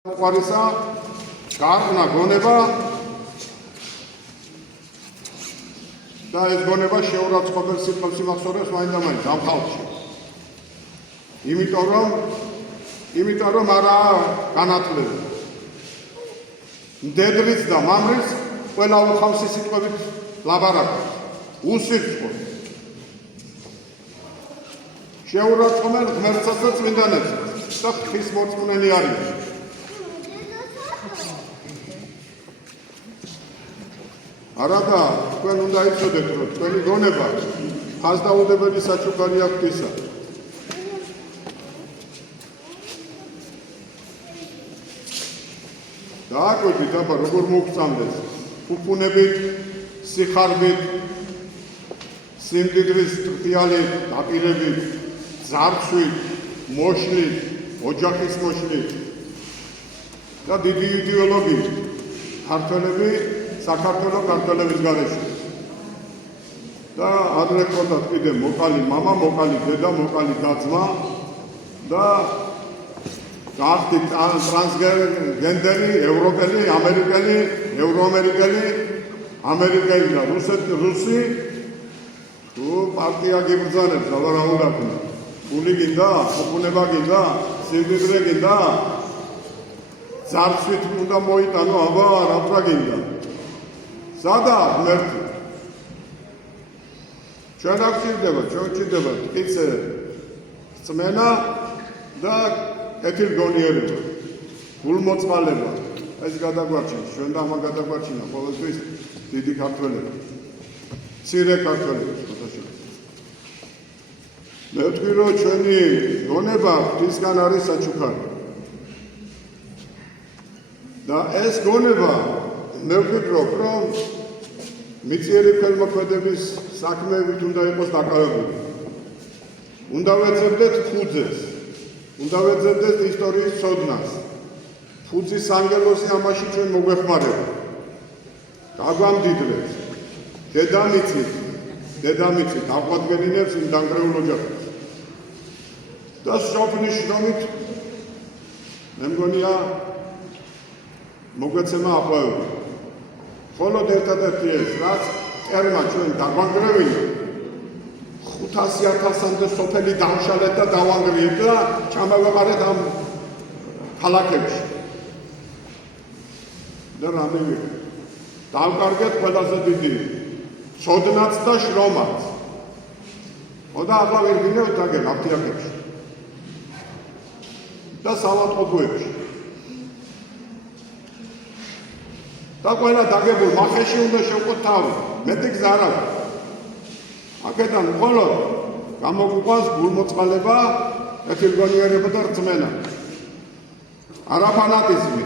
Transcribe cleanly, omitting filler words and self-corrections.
Qarisa, გარყნა გონება და ეს გონება შეურაცხყოფელ სიტყვებს იმახსოვრებს მაინდა-მაინც ამ ხალხში. იმიტომ რომ არაა განათლება. მდედრიც და მამრიც ყველა უხალისი სიტყვებით ლაბარაკობს. უსირწყო. შეურაცხყოფელ ღმერთსაც და წმინდანებს და ღვთის მორწმუნენი არის. არადა თქვენ უნდა იცოდეთ, რომ თქვენი გონება ფასდაუდებელი საჩუქარია ღვთისა. დააკვირდით აბა როგორ მოგწამდეს ფუფუნებით, სიხარბით, სიმდიდრის ტრფიალით, დაპირებით, ძარცვით, მოშლით, ოჯახის მოშლით და დიდი იდეოლოგიით ქართველები საქართველოს ქართველების გარეშე. და ადრე ხოდათ კიდე მოკალი მამა, მოკალი დედა, მოკალი და-ძმა და გახდით ტრანსგენდერი, ევროპელი, ამერიკელი, ევროამერიკელი, ამერიკელი და რუსი თუ პარტია გიბრძანებს, აბა რა უნდა ქნა. გული გინდა, ფუფუნება გინდა, სიმდიდრე გინდა, ძარცვით უნდა მოიტანო, აბა რა გინდა. სადა ღმერთი? ჩვენ აქ ვჭირდება ტყის რწმენა და კეთილგონიერება, გულმოწყალება. ეს გადაგვარჩენს, ჩვენ და ამან გადაგვარჩინა ყოველთვის დიდი ქართველები, მცირე ქართველები შეხოთაშორის. მე ვთქვი, რომ ჩვენი გონება ღვთისგან არის საჩუქარი. და ეს გონება მე ვფიქრობ, რომ მიწიერი ხელმოქმედების საქმეებით უნდა იყოს დაკავებული. უნდა ვეძებდეთ ფუძეს, უნდა ვეძებდეთ ისტორიის ცოდნას. ფუძის ანგელოზი ამაში ჩვენ მოგვეხმარება. დაგვამდიდრებს. დედამიწით აღვადგენინებს იმ დანგრეულ ოჯახებს. და სოფლის შრომით მე მგონია მოგვეცემა აყვავება. მხოლოდ ერთადერთი ეს, რაც ტერმა ჩვენ დაგვანგრევინა, 500,000-მდე სოფელი დავშალეთ და დავანგრიეთ და ჩამავეყარეთ ამ ქალაქებში. და რამე ვიყო. დავკარგეთ ყველაზე დიდი ცოდნაც და შრომაც. და ახლა ვერ გინდათ დაგერ აფთიაქებში და სავატყობოებში. და ყველა დაგებულ მახეში უნდა შევყოთ თავი, მეტი გზა არ აქვს. აქედან მხოლოდ გამოგვიყვანს გულმოწყალება, კეთილგონიერება და რწმენა. არა ფანატიზმი.